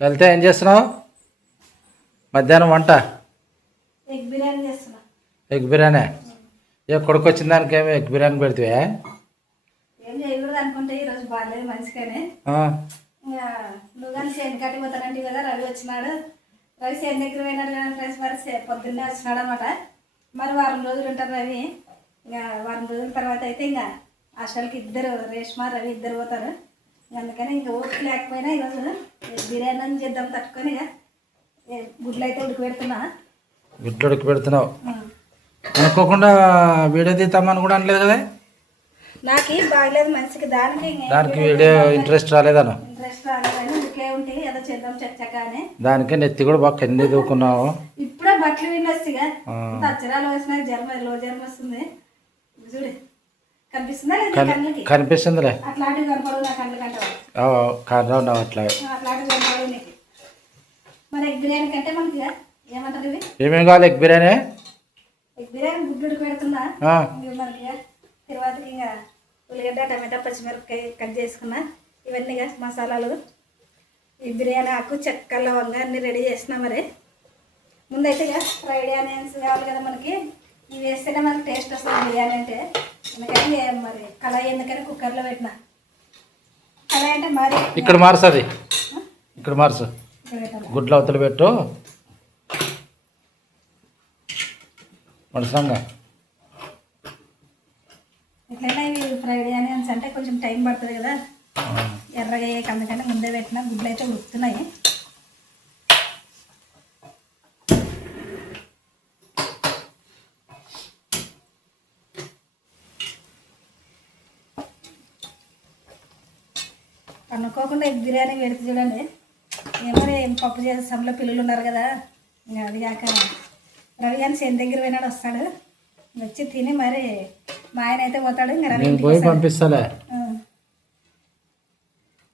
వెళ్తే ఏం చేస్తున్నావు? మధ్యాహ్నం వంట? ఎగ్ బిర్యానీ చేస్తున్నా. ఎగ్ బిర్యానీ? ఏ కొడుకు వచ్చిన దానికి ఏమి ఎగ్ బిర్యానీ పెడితే ఏం చేయకూడదు అనుకుంటే ఈరోజు బాగాలేదు మంచిగానే నువ్వు కానీ సేన్ కట్టి పోతానంటే కదా రవి వచ్చినాడు. రవి సేన్ దగ్గర పోయినాడు ఫ్రెండ్స్ మరి పొద్దున్నే వచ్చినాడు అనమాట మరి వారం రోజులు ఉంటారు రవి. ఇంకా వారం రోజుల తర్వాత అయితే ఇంకా హాస్టల్కి ఇద్దరు రేష్మా రవి ఇద్దరు పోతారు. అందుకని ఇంకా ఓపిక లేకపోయినా ఈరోజు బిర్యానీ అని చేద్దాం తట్టుకొని ఇక. గుడ్లు అయితే ఉడికి పెడుతున్నా. గుడ్లు ఉడికి పెడుతున్నావు. అనుకోకుండా వీడియో తీద్దామని కూడా అనలేదు కదా? నాకు బాగలేదు మంచిగా దానికి దానికి వీడియో ఇంట్రెస్ట్ రాలేదను ఇంట్రెస్ట్ రాలేదని ఇంకే ఉంటే ఏదో చేద్దాం చచ్చక అని దానికి నెత్తి కూడా బాగా కింద దూకున్నావు. ఇప్పుడే బట్టలు వినొస్తుగా ఆ. అచ్చరాలు వచ్చినాయి జ్వరం లో జ్వరం వస్తుంది. చూడు కనిపిస్తుందా లేదా కన్- కళ్ళకి కనిపిస్తుందిలే. కనపడవు అట్లా. ఏమేమి కావాలి ఎగ్ బిర్యానీ? ఎగ్ బిర్యానీ గుడ్డు తర్వాతకి ఇంకా ఉల్లిగడ్డ టమాటా పచ్చిమిరపకాయ కట్ చేసుకున్నా. ఇవన్నీ మసాలాలు. ఈ బిర్యానీ ఆకు చెక్క లవంగా అన్నీ రెడీ చేసిన మరి. ముందైతే ఇక ఫ్రైడ్ ఆనియన్స్ కావాలి కదా మనకి. ఇవి వేస్తేనే మనకి టేస్ట్ వస్తుంది బిర్యానీ అంటే. అందుకని మరి? కళాయి ఎందుకని కుక్కర్లో పెట్టిన? కళాయి అంటే మరి ఇక్కడ మార్చది ఇక్కడ మార్చు గుడ్లు అవతల పెట్టు. మనసంగా. ఎట్లయినా ఇవి ఫ్రైడ్ ఆనియన్స్ అంటే కొంచెం టైం పడుతుంది కదా. ఎర్రగా అందుకని ముందే పెట్టిన. గుడ్లు అయితే ఉడుకుతున్నాయి. అనుకోకుండా ఎగ్ బిర్యానీ పెడితే చూడండి. ఏమో ఏం పప్పు చేస్తాంలో పిల్లలు ఉన్నారు కదా. అది కాక రవి గాని చేను దగ్గర పోయినాడు వస్తాడు. వచ్చి తిని మరి మా ఆయన అయితే పోతాడు ఇంకా రవి. పంపిస్తాలే.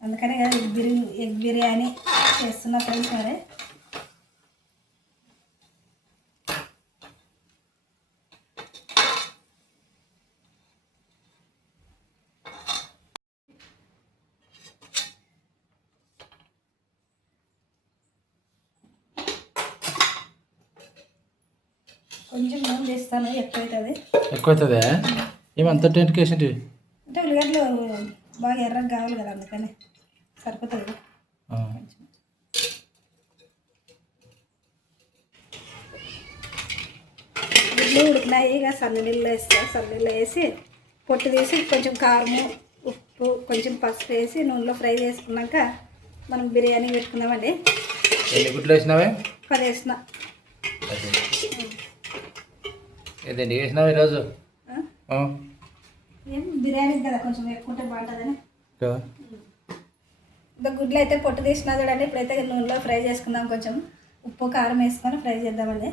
అందుకనే కదా ఎగ్ బిర్యానీ ఎగ్ బిర్యానీ చేస్తున్నా ఫ్రెండ్స్ మరి కొంచెం నూనె తీస్తాను ఎక్కువ అవుతుంది ఎక్కువ అవుతుందే ఏమంత టెంట్కి వేసింటివి అంటే ఉల్లిగడ్డలు బాగా ఎర్రగా కావాలి కదా అందుకని సరిపోతుంది. ఆ. గుడ్లు ఉడికినాయి ఇక సన్ననీళ్ళు వేస్తా. సన్ననీళ్ళు వేసి పొట్టు తీసి కొంచెం కారము ఉప్పు కొంచెం పసుపు వేసి నూనెలో ఫ్రై చేసుకున్నాక మనం బిర్యానీ పెట్టుకుందామండి. ఎన్ని గుడ్లు వేసినావే? పది వేసిన. ఏదండి వేసినావు ఈరోజు? బిర్యానీ కదా కొంచెం బాగుంటుందని. ఇంకా గుడ్లు అయితే పొట్టు తీసినా చూడండి ఇప్పుడైతే నూనెలో ఫ్రై చేసుకుందాం కొంచెం. ఉప్పు కారం వేసుకొని ఫ్రై చేద్దామండి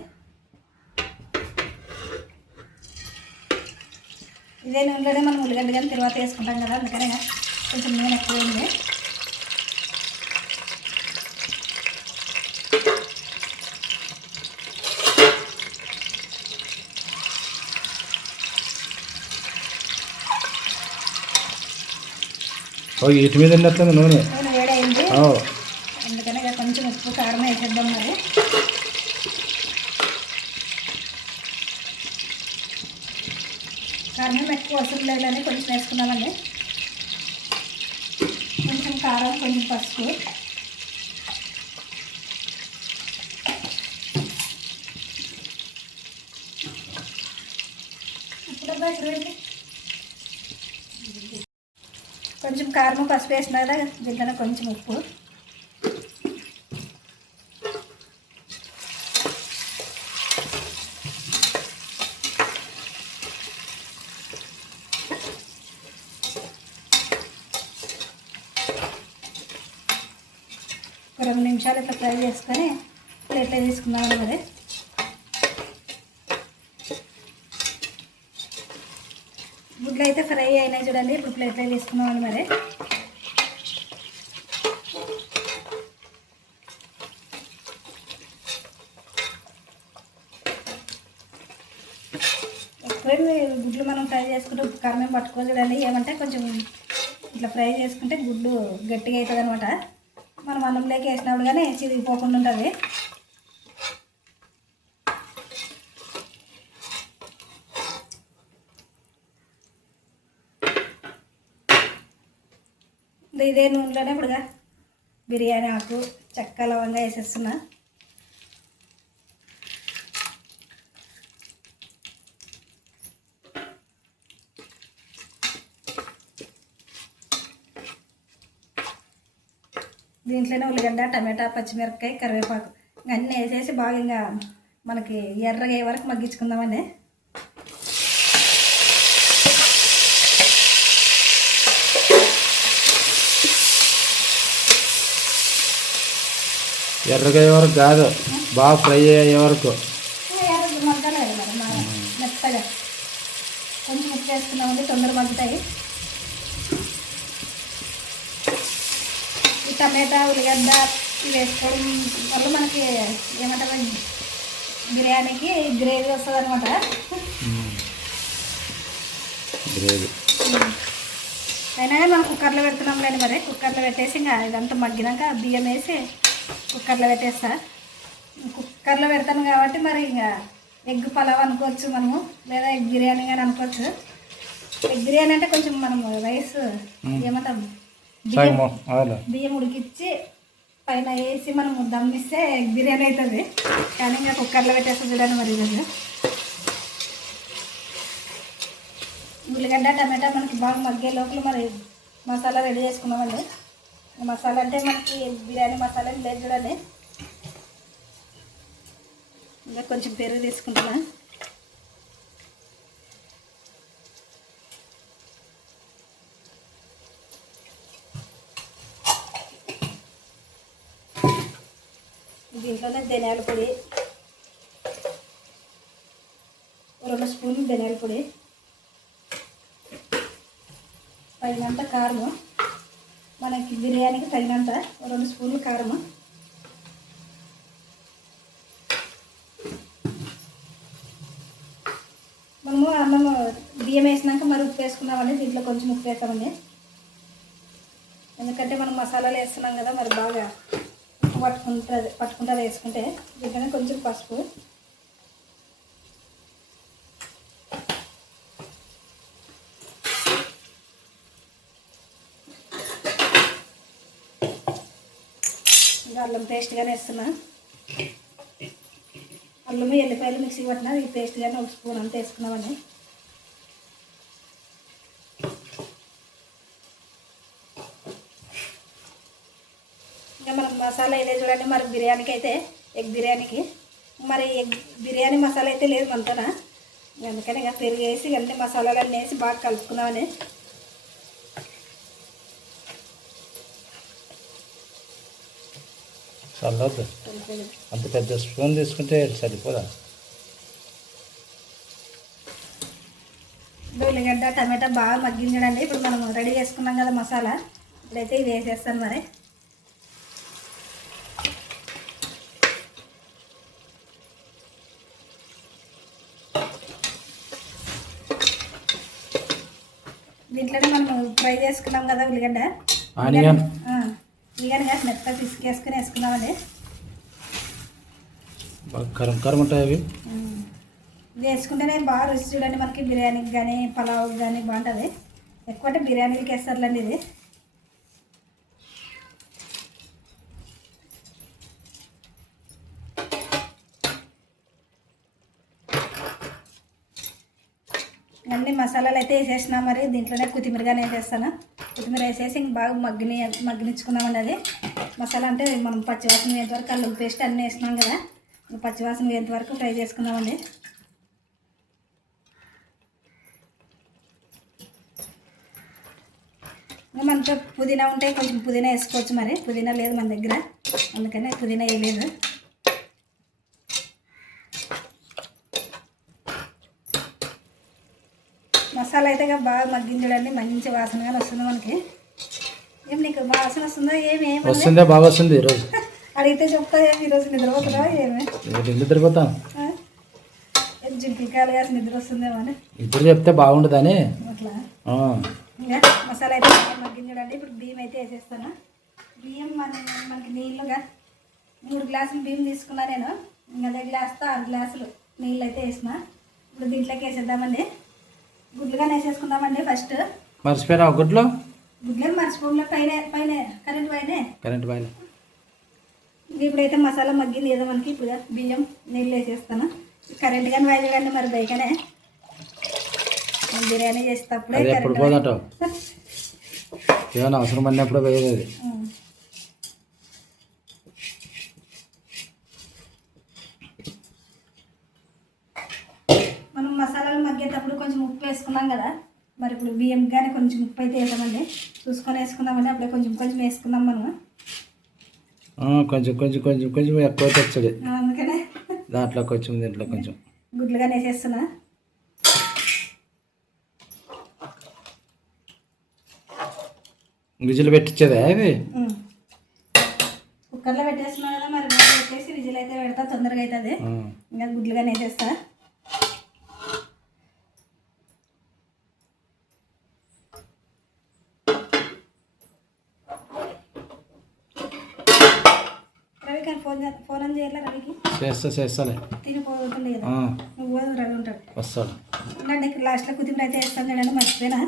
ఇదే నూనెలోనే మనం ఉల్లిగడ్డ కానీ తర్వాత వేసుకుంటాం కదా అందుకనే కొంచెం నూనె ఎక్కువ ఉంది. ఇటు మీద ఉన్నట్టుంది నూనె. వేడైంది. అందుకనే కొంచెం ఉప్పు కారం వేసేద్దాం మరి. కారం ఎక్కువ అవసరం లేదని కొంచెం వేసుకున్నామండి. కొంచెం కారం కొంచెం పసుపు ఇప్పుడు అబ్బా ఇక్కడ ఏంటి? కొంచెం కారం పసుపు వేసిన కదా దీంట్లోనే కొంచెం ఉప్పు. రెండు నిమిషాలు ఇట్లా ఫ్రై చేసుకొని ప్లేట్లో తీసుకున్నాను మరి గుడ్లు అయితే ఫ్రై అయినాయి చూడండి. ఇప్పుడు ప్లేట్లో తీసుకున్నామని మరి. గుడ్లు మనం ఫ్రై చేసుకుంటే ఉప్పు కారం ఏం చూడండి. ఏమంటే కొంచెం ఇట్లా ఫ్రై చేసుకుంటే గుడ్డు గట్టిగా అవుతుంది అనమాట మనం అన్నంలోకి వేసినప్పుడు కానీ చిరిగిపోకుండా ఉంటుంది. ఇదే నూనెలోనే ఇప్పుడుగా బిర్యానీ ఆకు చెక్క లవంగా వేసేస్తున్నా. దీంట్లోనే ఉల్లిగడ్డ టమాటా పచ్చిమిరపకాయ కరివేపాకు. అన్నీ వేసేసి బాగా ఇంకా మనకి ఎర్రగా అయ్యే వరకు మగ్గించుకుందామని. ఎర్రగా అయ్యే వరకు కాదు. బాగా ఫ్రై అయ్యే వరకు మెత్తగా. కొంచెం ఉప్పు తొందర ఈ టమాటా ఉల్లిగడ్డ ఇవి వేసుకోవడం వల్ల మనకి ఏమంటారు బిర్యానీకి గ్రేవీ వస్తుంది అనమాట అయినా మనం కుక్కర్లో పెడుతున్నాం లేని మరి కుక్కర్లో పెట్టేసి ఇంకా ఇదంతా మగ్గినాక బియ్యం వేసి కుక్కర్లో పెట్టేస్తా. కుక్కర్లో పెడతాను కాబట్టి మరి ఇంకా ఎగ్ పలావ్ అనుకోవచ్చు మనము లేదా ఎగ్ బిర్యానీ కానీ అనుకోవచ్చు. ఎగ్ బిర్యానీ అంటే కొంచెం మనము రైస్ ఏమంటాం? బియ్యం ఉడికిచ్చి పైన వేసి మనం దమ్మిస్తే ఎగ్ బిర్యానీ అవుతుంది. కానీ ఇంకా కుక్కర్లో పెట్టేస్తే చూడండి మరి ఈరోజు. ఉల్లిగడ్డ టమాటా మనకి బాగా మగ్గే లోపల మరి మసాలా రెడీ చేసుకున్నామండి. మసాలా అంటే మనకి బిర్యానీ మసాలా లేదు చూడండి. ఇంకా కొంచెం పెరుగు తీసుకుంటున్నా. దీంట్లోనే ధనియాల పొడి రెండు స్పూన్లు ధనియాల పొడి పైనంత కారము. మనకి బిర్యానీకి తగినంత రెండు స్పూన్లు కారము. మనము అన్నం బియ్యం వేసినాక మరి ఉప్పు వేసుకున్నామండి దీంట్లో కొంచెం ఉప్పు వేస్తామండి ఎందుకంటే మనం మసాలాలు వేస్తున్నాం కదా మరి బాగా పట్టుకుంటుంది పట్టుకుంటుంది వేసుకుంటే దీంట్లోనే కొంచెం పసుపు ఇంకా అల్లం పేస్ట్గానే వేస్తున్నా. అల్లము ఎల్లిపాయలు మిక్సీ పట్టిన ఈ పేస్ట్గానే ఒక స్పూన్ అంతా వేసుకున్నామని ఇంకా మనం మసాలా అయితే చూడండి మరి బిర్యానీకి అయితే ఎగ్ బిర్యానీకి. మరి ఎగ్ బిర్యానీ మసాలా అయితే లేదు మనతోన. అందుకని ఇక పెరుగు వేసి అన్ని మసాలాలన్నీ వేసి బాగా కలుపుకున్నామని చల్లొద్దు కలిపేది అంత పెద్ద స్పూన్ తీసుకుంటే సరిపోదా? ఉల్లిగడ్డ టమాటా బాగా మగ్గించడండి. ఇప్పుడు మనం రెడీ చేసుకున్నాం కదా మసాలా. ఇప్పుడైతే ఇది వేసేస్తాను మరి. దీంట్లోనే మనం ఫ్రై చేసుకున్నాం కదా ఉల్లిగడ్డ. ఆనియన్. ఉల్లిగడ్డ కాస్త మెత్తగా పిసికేసుకుని వేసుకున్నామండి. బాగా కరం కరం ఉంటాయి అవి? వేసుకుంటేనే బాగా రుచి చూడండి మనకి బిర్యానీకి కానీ పలావ్ కానీ బాగుంటుంది. ఎక్కువ అంటే బిర్యానీలకి వేస్తారులేండి ఇది అన్ని మసాలాలు అయితే వేసేసినా మరి దీంట్లోనే కొత్తిమీర కానీ వేసేస్తాను. కొత్తిమీర వేసేసి ఇంక బాగా మగ్గిని మగ్గనిచ్చుకున్నామండి అది. మసాలా అంటే మనం పచ్చివాసన వేంత వరకు అల్లం పేస్ట్ అన్నీ వేసినాం కదా. పచ్చివాసన వేంత వరకు ఫ్రై చేసుకున్నామండి ఇంకా మనతో పుదీనా ఉంటే కొంచెం పుదీనా వేసుకోవచ్చు మరి. పుదీనా లేదు మన దగ్గర. అందుకనే పుదీనా వేయలేదు మసాలా అయితే బాగా మగ్గించడండి. మంచి వాసనగా వస్తుంది మనకి. ఏం నీకు వాసన వస్తుందా? ఏమి వస్తుందే బాగా వస్తుంది ఈరోజు అడిగితే చెప్తా ఏమి ఈరోజు నిద్రపోతుందా ఏమి? ఏం జింకికాయలు కాసి నిద్ర వస్తుందేమో అని. ఇప్పుడు చెప్తే బాగుంటుందని అట్లా? మసాలా అయితే బాగా మగ్గించడండి. ఇప్పుడు బియ్యం అయితే వేసేస్తాను? బియ్యం మన మన మనకి నీళ్ళుగా. మూడు గ్లాసులు బియ్యం తీసుకున్నా నేను. ఇంకా అదే గ్లాస్తో ఆరు గ్లాసులు నీళ్ళు అయితే వేసిన. ఇప్పుడు దీంట్లోకి వేసేద్దామండి. గుడ్లుగానే వేసేసుకుందామండి ఫస్ట్. మర్చిపోయినావు గుడ్లు? గుడ్లు మర్చిపోకుండా పైన పైన కరెంట్ పైనే కరెంట్ బాయ్ ఇప్పుడైతే మసాలా మగ్గింది ఏదో మనకి ఇప్పుడు బియ్యం నీళ్ళు వేసేస్తాను. కరెంట్ కానీ వాయిదా కానీ మరి బయటనే. నేను బిర్యానీ చేసేటప్పుడే ఎప్పుడు పోదంటావు ఏమైనా అవసరం పడినప్పుడు పోయేది అది ఉం. మనం మసాలాలు మగ్గేటప్పుడు కొంచెం ఉప్పు వేసుకున్నాం కదా. మరి ఇప్పుడు బియ్యం కానీ కొంచెం ఉప్పు అయితే వేసామండి చూసుకొని వేసుకుందామండి. అప్పుడే కొంచెం కొంచెం వేసుకుందాం మనం కొంచెం కొంచెం కొంచెం కొంచెం ఎక్కువ తెచ్చడు. అందుకనే. దాంట్లో కొంచెం దీంట్లో కొంచెం. గుడ్లుగానే వేసేస్తున్నా. విజిల్ పెట్టించేదా ఇది. కుక్కర్లో పెట్టేస్తున్నా కదా మరి పెట్టేసి విజిల్ అయితే పెడతా తొందరగా అవుతుంది. ఇంకా గుడ్లుగానే వేసేస్తా రవి కానీ ఫోన్ చే- ఫోన్ అని చేయాలి రవికి? చేస్తా చేస్తాలే. తినిపోతుండే కదా. నువ్వు పోదు రవి ఉంటాడు. వస్తాడు. ఇక్కడ లాస్ట్లో కుదింపుడు అయితే వేస్తాను చూడండి మర్చిపోయినా?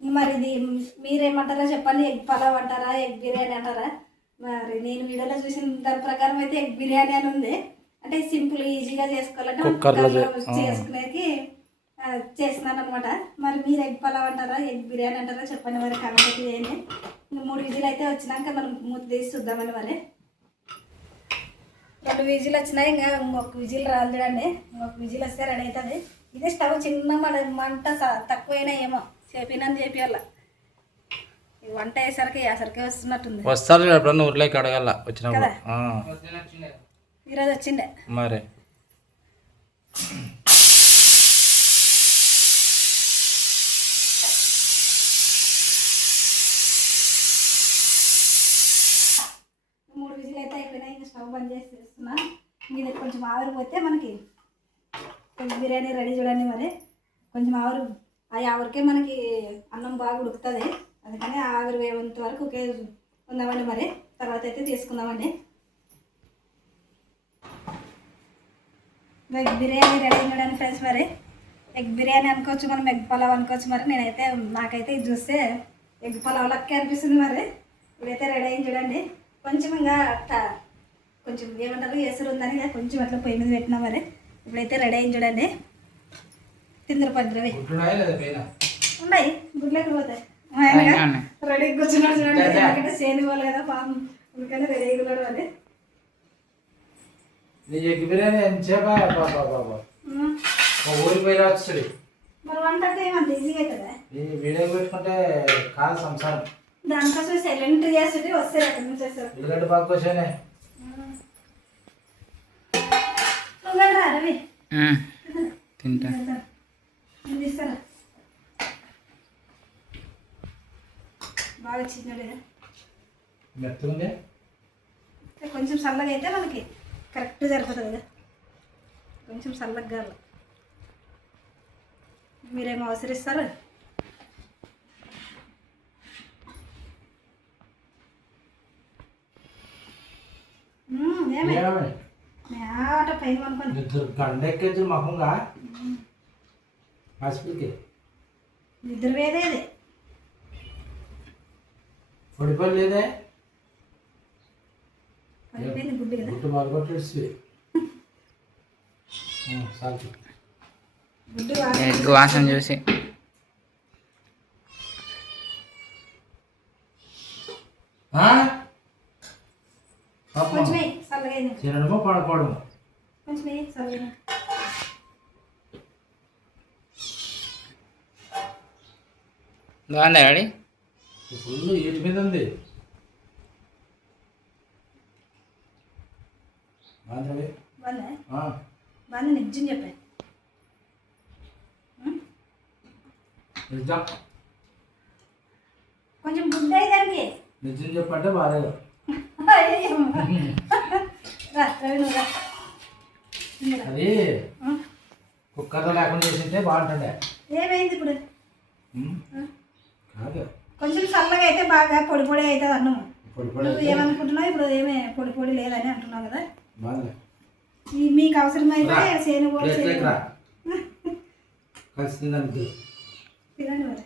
మరి ఇది మీరేమంటారో చెప్పండి ఎగ్ పలావ్ అంటారా ఎగ్ బిర్యానీ అంటారా? మరి నేను వీడియోలో చూసిన దాని ప్రకారం అయితే ఎగ్ బిర్యానీ అని ఉంది. అంటే సింపుల్ ఈజీగా చేసుకోవాలంటే చేసుకునేకి చేస్తున్నాను అనమాట మరి మీరు ఎగ్ పలావ్ అంటారా ఎగ్ బిర్యానీ అంటారా? చెప్పండి మరి కామెంట్ చేయండి. ఇంకా మూడు విజిల్ అయితే వచ్చినాక మనం మూత తీసి చూద్దామని మరి. రెండు విజిల్ వచ్చినాయి ఇంకా ఇంకొక విజిల్ రాదు చూడండి. ఇంకొక విజిల్ వస్తే రెడీ అవుతుంది. ఇదే స్టవ్ చిన్న మన మంట స- తక్కువైనా ఏమో చేపినని చేపియాల. ఈ వంట అయ్యేసరికి అసరికి వస్తున్నట్టుంది. వస్తారు ఎప్పుడన్నా ఊర్లోకి అడగాల వచ్చినప్పుడు. ఈరోజు వచ్చిండే. మరి. మూడు విజిల్ అయితే అయిపోయినాయి ఇంకా స్టవ్ బంద్ చేసి చేస్తున్నా. మీద కొంచెం ఆవిరిపోతే మనకి కొంచెం బిర్యానీ రెడీ చూడండి మరి. కొంచెం ఆవిరి ఆ ఆవిరికే మనకి అన్నం బాగా ఉడుకుతుంది. అందుకని ఆవిరి వేయంత వరకు ఒకే ఉందామండి మరి. తర్వాత అయితే తీసుకుందామండి. ఎగ్ బిర్యానీ రెడీ చూడండి ఫ్రెండ్స్ మరి. ఎగ్ బిర్యానీ అనుకోవచ్చు మనం ఎగ్ పలావ్ అనుకోవచ్చు మరి. నేనైతే నాకైతే ఇది చూస్తే ఎగ్ పలావ్ లెక్క అనిపిస్తుంది మరి. ఇదైతే రెడీ అయింది చూడండి. కొంచెం ఇంకా కొంచెం ఏమంటారు ఎసురు ఉందని కొంచెం అట్లా పొయ్యి మీద పెట్టినా మరి. ఇప్పుడైతే రెడీ అయింది చూడండి. తిందరు పద్రవి ఉన్నాయి. గుడ్లోకి పోతాయి? రెడీ కూర్చున్నాడు చూడండి. ఎందుకంటే సేని వాళ్ళు కదా పాపం. అందుకని రెడీ అయ్యి మరి. నీ ఎగ్ బిర్యానీ బాబా బాబా ఊరికి పోయి రావచ్చు మరి వంట అంటే ఏమంత ఈజీగా ఈ వీడియో పెట్టుకుంటే కాదు సంసారం. దానికోసం సైలెంట్ అక్కడ నుంచి వస్తారు బాగా రవి. తింటా. బాగా చిన్నడు కొంచెం చల్లగా అయితే మనకి కరెక్ట్ సరిపోతుంది కదా. కొంచెం చల్లగా కాదు మీరేమో అవసరిస్తారు? ఆట పైన అనుకోండి నిద్ర గండెక్కేది మహంగా? హాస్పిటల్కి? నిద్ర వేదేది పొడిపల్లి లేదే? అయిపోయింది గుడ్డి కదా? గుడ్డు వాసన ఎగ్ వాసన చూసి. తినడము. బాగుందా డాడీ? ఫుల్ ఈటి మీద ఉంది? బాగుంది బాగుందా నిజం చెప్పే నిజం. కొంచెం గుడ్డ అయ్యేదానికి నిజం చెప్పంటే బాగాలేదు. అది? కుక్కర్లో లేకుండా చేసింటే బాగుంటుండే. ఏమైంది ఇప్పుడు? కాదు. కొంచెం చల్లగా అయితే బాగా పొడి పొడి అవుతుంది అన్నము. పొడి పొడి నువ్వు ఏమనుకుంటున్నావు? ఇప్పుడు ఏమే పొడి పొడి లేదని అంటున్నావు కదా. మీకు అవసరమైతే. సేను తినండి మరి.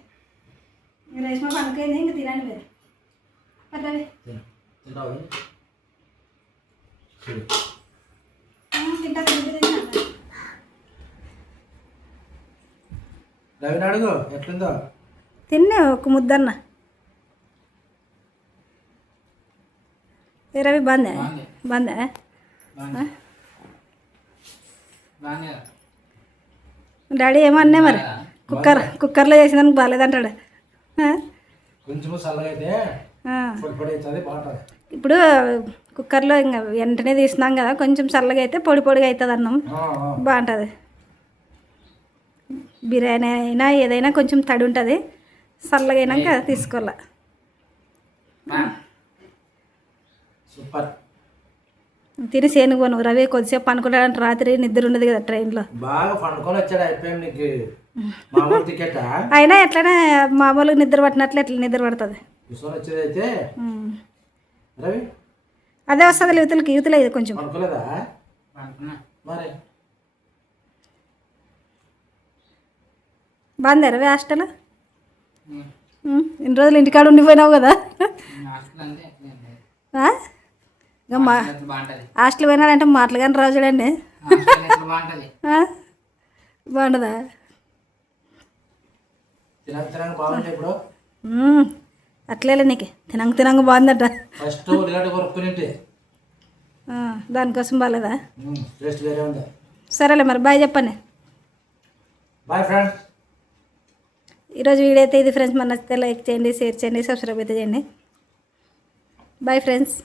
రేష్మ పనుకైంది ఇంక తినండి మీరు. తింటా అడుగు ఎట్లుందో? తిన్నే ఒక ముద్దన్న. రవి బాందే. బాందే. డాడీ ఏమన్నా మరి? కుక్కర్ కుక్కర్లో చేసేదానికి బాగాలేదంటాడు. ఇప్పుడు కుక్కర్లో ఇంకా వెంటనే తీసినాం కదా కొంచెం చల్లగా అయితే పొడి పొడిగా అవుతుంది అన్నం. బాగుంటుంది. బిర్యానీ అయినా ఏదైనా కొంచెం తడి ఉంటుంది. చల్లగా అయినాక తీసుకోవాలి. సూపర్. తిని సేను పోను. రవి కొద్దిసేపు అనుకుంటాడంటే రాత్రి నిద్ర ఉండదు కదా ట్రైన్లో. బాగా పండుకొని వచ్చాడు అయిపోయాం నీకు. మామూలు టికెట్? అయినా ఎట్లనే మామూలుగా నిద్ర పట్టినట్లు ఎట్లా నిద్ర పడుతుంది. రవి? అదే వస్తుంది యువతలకి యువతలే ఇది కొంచెం. పడుకోలేదా? మరి? బాగుంది రవి హాస్టల్? ఇన్ని రోజులు ఇంటికాడ ఉండిపోయినావు కదా. ఆ? ఇంకా మా హాస్టల్ పోయినాడంటే మాటలు కానీ రావు చూడండి ఆ? బాగుంటుందా అట్లేలే నీకు. తినంగ తినంగ బాగుందట. దానికోసం బాగాలేదా సరేలే మరి బాయ్ చెప్పండి. బాయ్ ఫ్రెండ్స్ ఈరోజు వీడియో అయితే ఇది ఫ్రెండ్స్. మన నచ్చితే లైక్ చేయండి షేర్ చేయండి సబ్స్క్రైబ్ అయితే చేయండి. Bye friends.